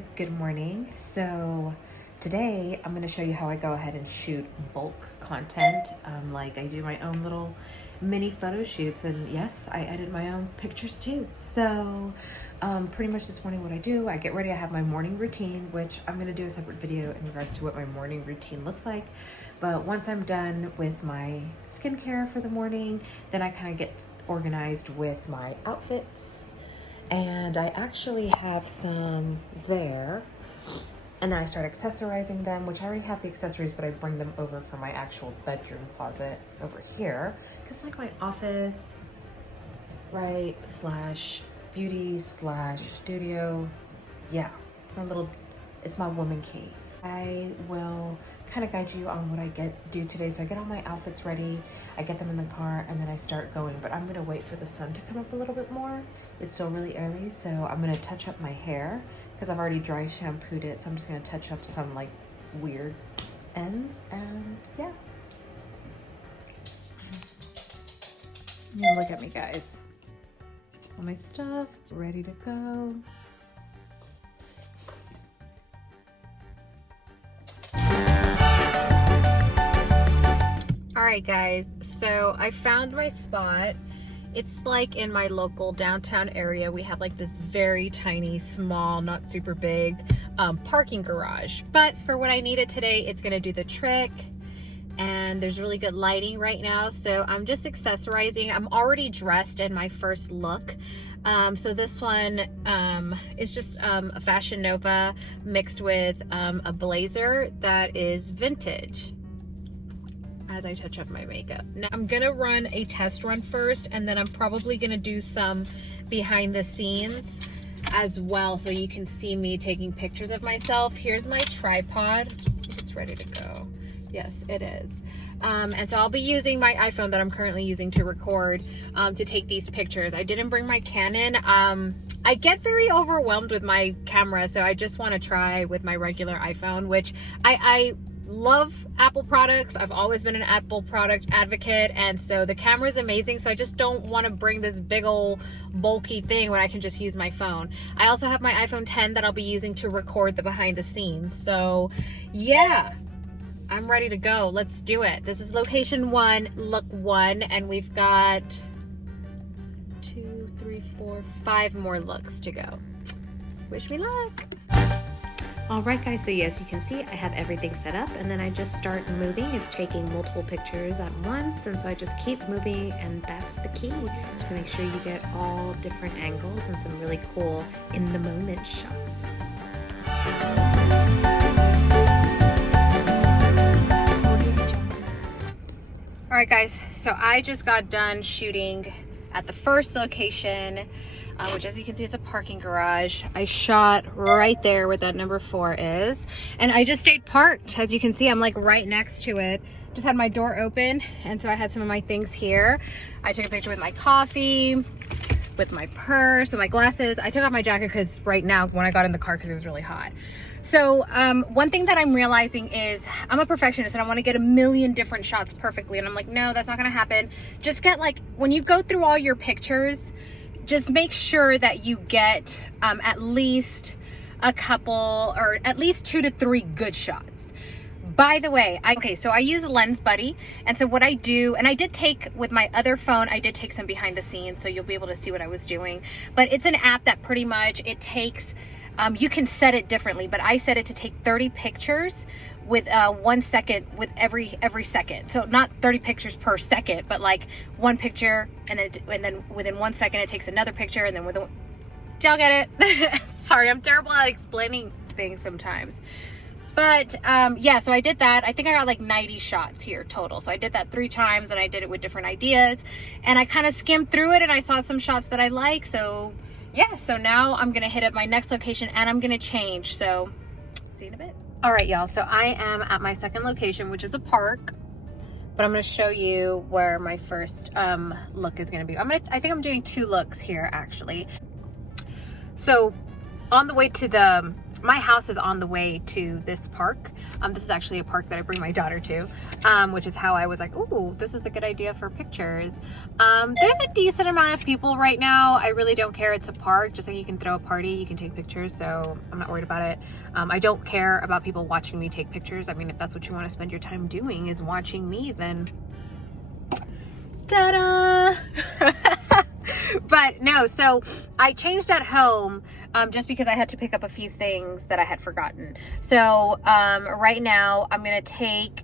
guys, good morning. So today I'm going to show you how I go ahead and shoot bulk content. Like I do my own little mini photo shoots, and yes, I edit my own pictures too. So pretty much this morning what I do, I get ready, I have my morning routine, which I'm going to do a separate video in regards to what my morning routine looks like. But once I'm done with my skincare for the morning, then I kind of get organized with my outfits. And I actually have some there, and then I start accessorizing them, which I already have the accessories, but I bring them over for my actual bedroom closet over here, because it's like my office, right, slash beauty slash studio. Yeah, it's my woman cave. I will kind of guide you on what I do today. So I get all my outfits ready, I get them in the car, and then I start going. But I'm gonna wait for the sun to come up a little bit more. It's still really early, so I'm gonna touch up my hair because I've already dry shampooed it. So I'm just gonna touch up some like weird ends, and yeah. Look at me, guys. All my stuff ready to go. All right, guys, so I found my spot. It's like in my local downtown area. We have like this very tiny, small, not super big parking garage. But for what I needed today, it's gonna do the trick. And there's really good lighting right now. So I'm just accessorizing. I'm already dressed in my first look. So this one is just a Fashion Nova mixed with a blazer that is vintage. As I touch up my makeup. Now I'm gonna run a test run first, and then I'm probably gonna do some behind the scenes as well, so you can see me taking pictures of myself. Here's my tripod. It's ready to go. Yes, it is. And so I'll be using my iPhone that I'm currently using to record to take these pictures. I didn't bring my Canon. I get very overwhelmed with my camera, so I just want to try with my regular iPhone, which I love Apple products. I've always been an Apple product advocate, and so the camera is amazing, so I just don't want to bring this big old bulky thing when I can just use my phone. I also have my iPhone 10 that I'll be using to record the behind the scenes. So yeah, I'm ready to go. Let's do it. This is location 1, look 1, and we've got 2, 3, 4, 5 more looks to go. Wish me luck. All right, guys, so as you can see, I have everything set up, and then I just start moving. It's taking multiple pictures at once, and so I just keep moving, and that's the key to make sure you get all different angles and some really cool in-the-moment shots. All right, guys, so I just got done shooting at the first location, which, as you can see, it's a parking garage. I shot right there where that number 4 is, and I just stayed parked. As you can see, I'm like right next to it. Just had my door open, and so I had some of my things here. I took a picture with my coffee, with my purse, with my glasses. I took off my jacket because right now when I got in the car, because it was really hot. So one thing that I'm realizing is I'm a perfectionist and I want to get a million different shots perfectly, and I'm like, no, that's not gonna happen. Just get, like, when you go through all your pictures, just make sure that you get at least a couple, or at least 2 to 3 good shots. By the way, so I use Lens Buddy, and so what I do, and I did take with my other phone, I did take some behind the scenes, so you'll be able to see what I was doing. But it's an app that pretty much, it takes, you can set it differently, but I set it to take 30 pictures with 1 second with every second. So not 30 pictures per second, but like 1 picture, and then within 1 second it takes another picture, and then y'all get it? Sorry, I'm terrible at explaining things sometimes. But yeah, so I did that. I think I got like 90 shots here total. So I did that 3 times, and I did it with different ideas, and I kind of skimmed through it, and I saw some shots that I like. So yeah, so now I'm gonna hit up my next location, and I'm gonna change. So see you in a bit. All right, y'all, so I am at my second location, which is a park, but I'm gonna show you where my first look is gonna be. I think I'm doing 2 looks here, actually. So on the way to the my house is on the way to this park. This is actually a park that I bring my daughter to, which is how I was like, ooh, this is a good idea for pictures. There's a decent amount of people right now. I really don't care. It's a park, just like you can throw a party, you can take pictures, so I'm not worried about it. I don't care about people watching me take pictures. I mean, if that's what you want to spend your time doing, is watching me, then ta-da! But no, so I changed at home just because I had to pick up a few things that I had forgotten. So right now I'm gonna take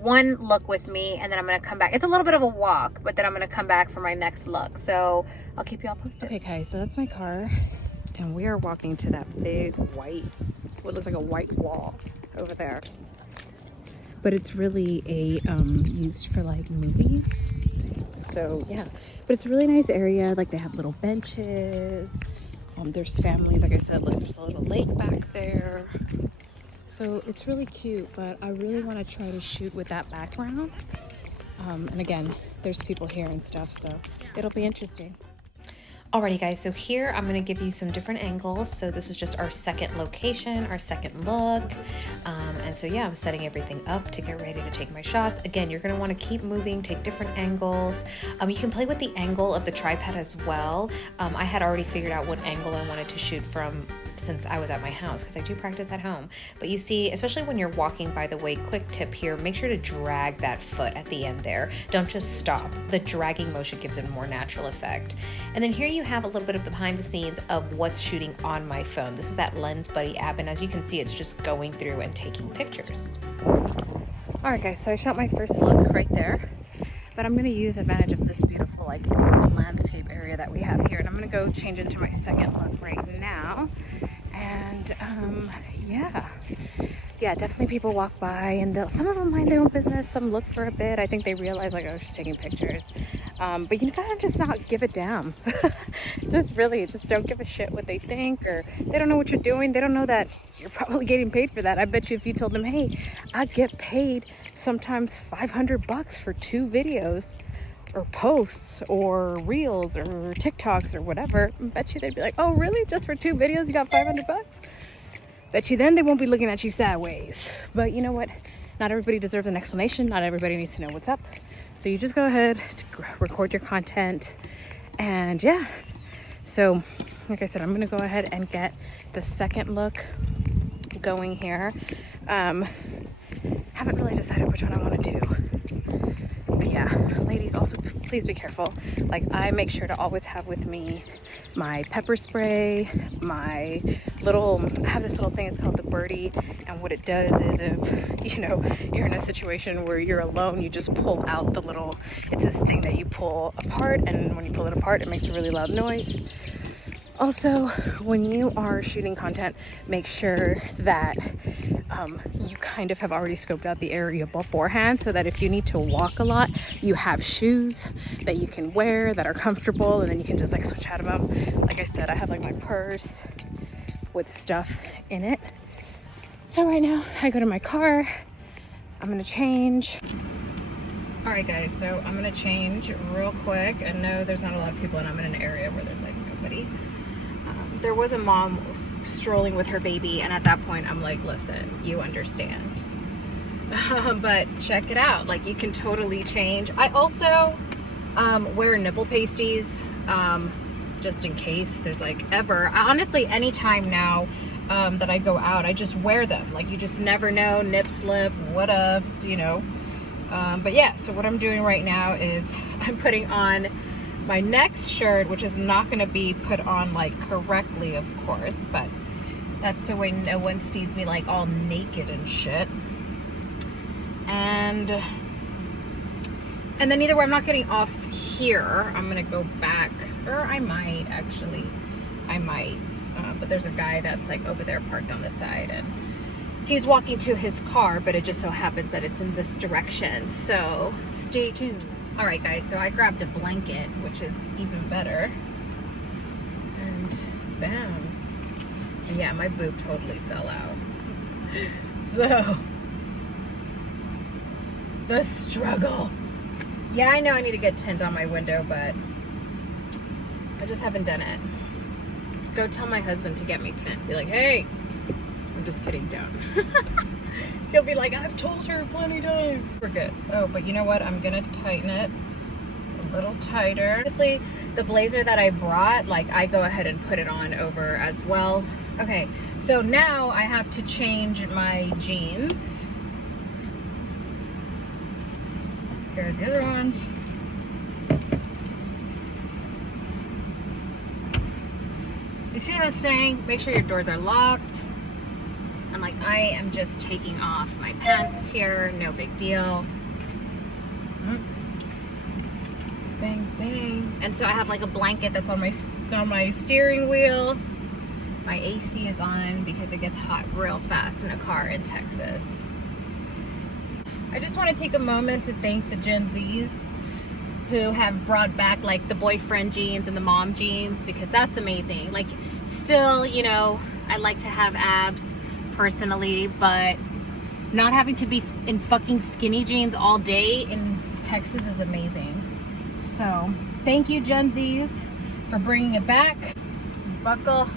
one look with me, and then I'm gonna come back. It's a little bit of a walk, but then I'm gonna come back for my next look. So I'll keep you all posted. Okay guys, so that's my car, and we are walking to that big white, what looks like a white wall over there. But it's really a used for like movies. So yeah, but it's a really nice area. Like they have little benches. There's families, like I said, look, there's a little lake back there. So it's really cute, but I really want to try to shoot with that background. And again, there's people here and stuff, so it'll be interesting. Alrighty guys, so here I'm going to give you some different angles. So this is just our second location, our second look. And so yeah, I'm setting everything up to get ready to take my shots. Again, you're going to want to keep moving, take different angles. You can play with the angle of the tripod as well. I had already figured out what angle I wanted to shoot from since I was at my house, because I do practice at home. But you see, especially when you're walking, by the way, quick tip here, make sure to drag that foot at the end there. Don't just stop. The dragging motion gives it a more natural effect. And then here you have a little bit of the behind the scenes of what's shooting on my phone. This is that Lens Buddy app, and as you can see, it's just going through and taking pictures. All right guys, so I shot my first look right there, but I'm gonna use advantage of this beautiful like landscape area that we have here, and I'm gonna go change into my second look right now. And yeah, definitely people walk by, and some of them mind their own business, some look for a bit. I think they realize like, oh, she's taking pictures. But you gotta just not give a damn. just don't give a shit what they think, or they don't know what you're doing. They don't know that you're probably getting paid for that. I bet you if you told them, hey, I get paid sometimes $500 for 2 videos or posts or reels or TikToks or whatever, I bet you they'd be like, oh really, just for 2 videos you got $500? Bet you then they won't be looking at you sideways. But you know what, not everybody deserves an explanation, not everybody needs to know what's up. So you just go ahead, record your content, and yeah. So like I said, I'm gonna go ahead and get the second look going here. Haven't really decided which one I want to do. But yeah, ladies, also please be careful. Like, I make sure to always have with me my pepper spray, I have this little thing, it's called the birdie, and what it does is if, you're in a situation where you're alone, you just pull out it's this thing that you pull apart, and when you pull it apart, it makes a really loud noise. Also, when you are shooting content, make sure that you kind of have already scoped out the area beforehand, so that if you need to walk a lot, you have shoes that you can wear that are comfortable, and then you can just like switch out of them. Like I said, I have like my purse with stuff in it. So right now I go to my car, I'm gonna change. All right guys, so I'm gonna change real quick, and no, there's not a lot of people, and I'm in an area where there's like nobody. There was a mom strolling with her baby, and at that point I'm like, listen, you understand. But check it out, like you can totally change. I also wear nipple pasties just in case there's like honestly anytime now that I go out, I just wear them. Like, you just never know, nip slip, what ups, but yeah, so what I'm doing right now is I'm putting on my next shirt, which is not going to be put on like correctly, of course, but that's the way no one sees me like all naked and shit. And then either way, I'm not getting off here. I'm gonna go back, or I might actually, but there's a guy that's like over there parked on the side, and he's walking to his car, but it just so happens that it's in this direction, so stay tuned. All right guys, so I grabbed a blanket, which is even better, and bam. And yeah, my boob totally fell out. So, the struggle. Yeah, I know I need to get tint on my window, but I just haven't done it. go tell my husband to get me tint. Be like, hey, I'm just kidding, don't. He'll be like, I've told her plenty times. We're good. Oh, but you know what? I'm gonna tighten it a little tighter. Honestly, the blazer that I brought, like, I go ahead and put it on over as well. Okay, so now I have to change my jeans. Here are the other ones. You see what I'm saying? Make sure your doors are locked. And like, I am just taking off my pants here, no big deal. Bang, bang. And so I have like a blanket that's on my steering wheel. My AC is on because it gets hot real fast in a car in Texas. I just want to take a moment to thank the Gen Zs who have brought back like the boyfriend jeans and the mom jeans, because that's amazing. Like, still, you know, I like to have abs personally, but not having to be in fucking skinny jeans all day in Texas is amazing. So thank you, Gen Zs, for bringing it back. Buckle.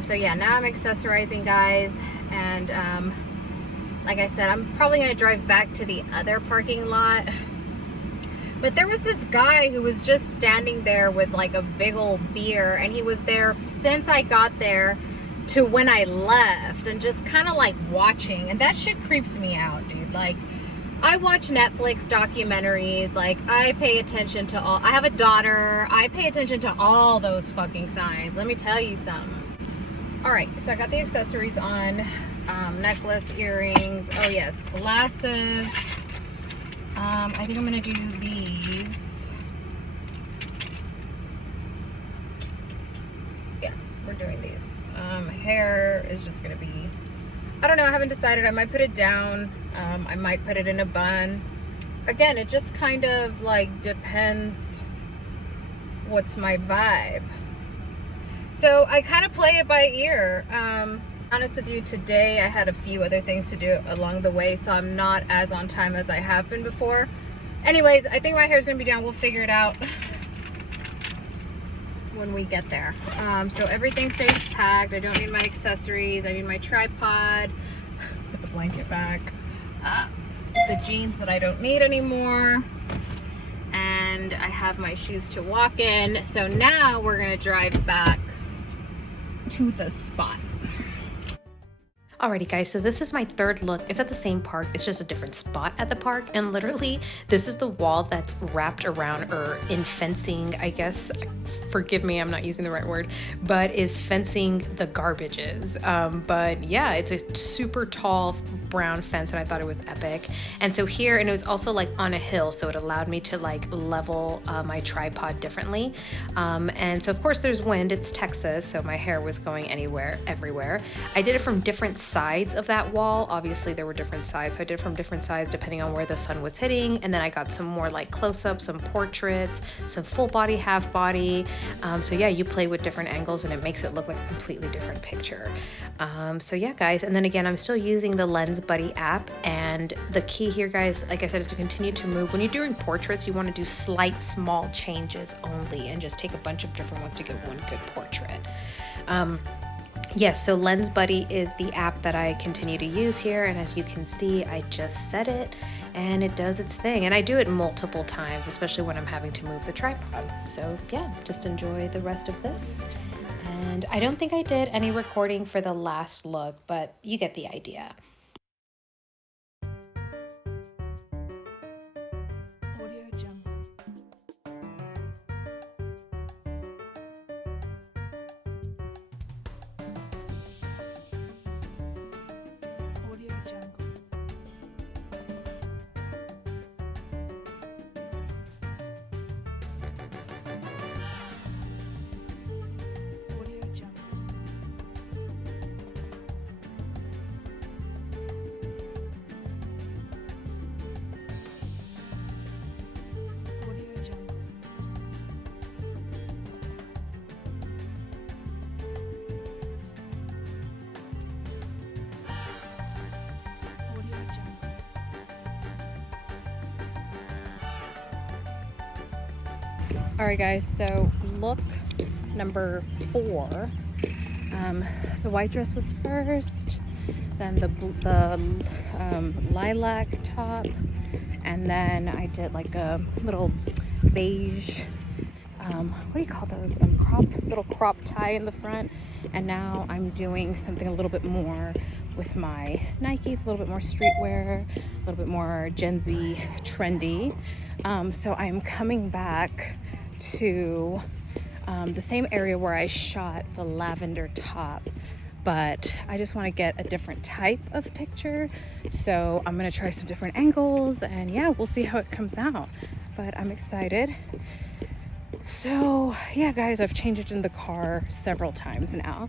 So yeah, now I'm accessorizing, guys, and like I said, I'm probably gonna drive back to the other parking lot. But there was this guy who was just standing there with like a big old beer, and he was there since I got there to when I left, and just kind of like watching, and that shit creeps me out, dude. Like, I watch Netflix documentaries, like, I pay attention to all, I have a daughter, I pay attention to all those fucking signs, let me tell you something. All right, so I got the accessories on, necklace, earrings, oh yes, glasses. I think I'm gonna do these. Yeah, we're doing these. Hair is just gonna be, I don't know, I haven't decided. I might put it down, I might put it in a bun. Again, it just kind of like depends what's my vibe. So I kind of play it by ear. Honest with you, today I had a few other things to do along the way, so I'm not as on time as I have been before. Anyways, I think my hair is gonna be down. We'll figure it out when we get there. So everything stays packed. I don't need my accessories. I need my tripod. Put the blanket back. The jeans that I don't need anymore. And I have my shoes to walk in. So now we're gonna drive back to the spot. Alrighty guys, so this is my third look. It's at the same park, it's just a different spot at the park, and literally this is the wall that's wrapped around, or in fencing, I guess, forgive me, I'm not using the right word, but is fencing the garbages. But yeah, it's a super tall brown fence, and I thought it was epic. And so here, and it was also like on a hill, so it allowed me to like level my tripod differently. And so of course there's wind, it's Texas, so my hair was going everywhere. I did it from different sides of that wall. Obviously there were different sides, so I did it from different sides depending on where the sun was hitting. And then I got some more like close-ups, some portraits, some full body, half body. So yeah, you play with different angles and it makes it look like a completely different picture. So yeah guys, and then again, I'm still using the Lens Buddy app, and the key here guys, like I said, is to continue to move. When you're doing portraits, you want to do slight small changes only and just take a bunch of different ones to get one good portrait. Yes, so Lens Buddy is the app that I continue to use here, and as you can see, I just set it and it does its thing, and I do it multiple times, especially when I'm having to move the tripod. So yeah, just enjoy the rest of this. And I don't think I did any recording for the last look, but you get the idea. All right, guys, so look number 4. The white dress was first, then the lilac top, and then I did like a little beige, what do you call those? Little crop tie in the front. And now I'm doing something a little bit more with my Nikes, a little bit more streetwear, a little bit more Gen Z trendy. So I'm coming back to the same area where I shot the lavender top, but I just want to get a different type of picture. So I'm going to try some different angles, and yeah, we'll see how it comes out. But I'm excited. So yeah, guys, I've changed it in the car several times now.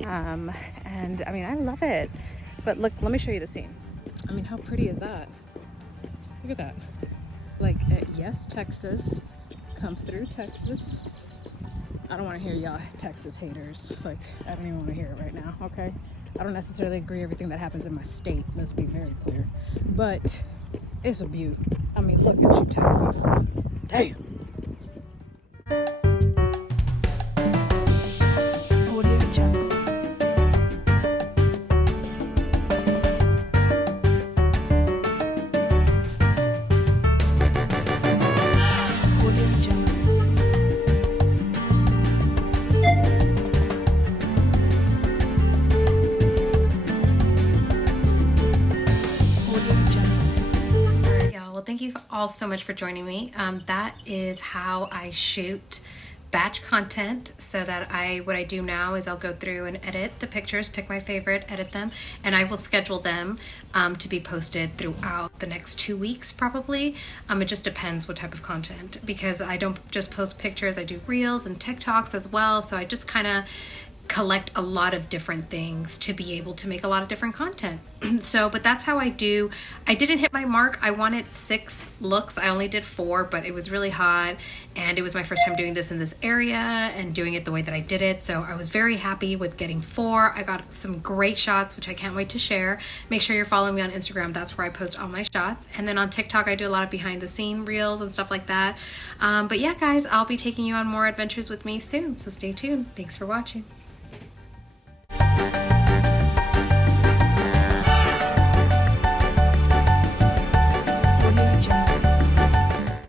And I mean, I love it. But look, let me show you the scene. I mean, how pretty is that? Look at that. Like, yes, Texas. Come through, Texas. I don't want to hear y'all Texas haters. Like, I don't even want to hear it right now, okay? I don't necessarily agree with everything that happens in my state. Let's be very clear. But it's a beaut. I mean, look at you, Texas. Damn. Thank you all so much for joining me. That is how I shoot batch content, so that what I do now is I'll go through and edit the pictures, pick my favorite, edit them, and I will schedule them to be posted throughout the next 2 weeks probably. It just depends what type of content, because I don't just post pictures, I do reels and TikToks as well, so I just kind of collect a lot of different things to be able to make a lot of different content. But that's how I do. I didn't hit my mark. I wanted 6 looks. I only did 4, but it was really hot, and it was my first time doing this in this area and doing it the way that I did it. So I was very happy with getting 4. I got some great shots, which I can't wait to share. Make sure you're following me on Instagram. That's where I post all my shots. And then on TikTok, I do a lot of behind the scene reels and stuff like that. But yeah, guys, I'll be taking you on more adventures with me soon. So stay tuned. Thanks for watching.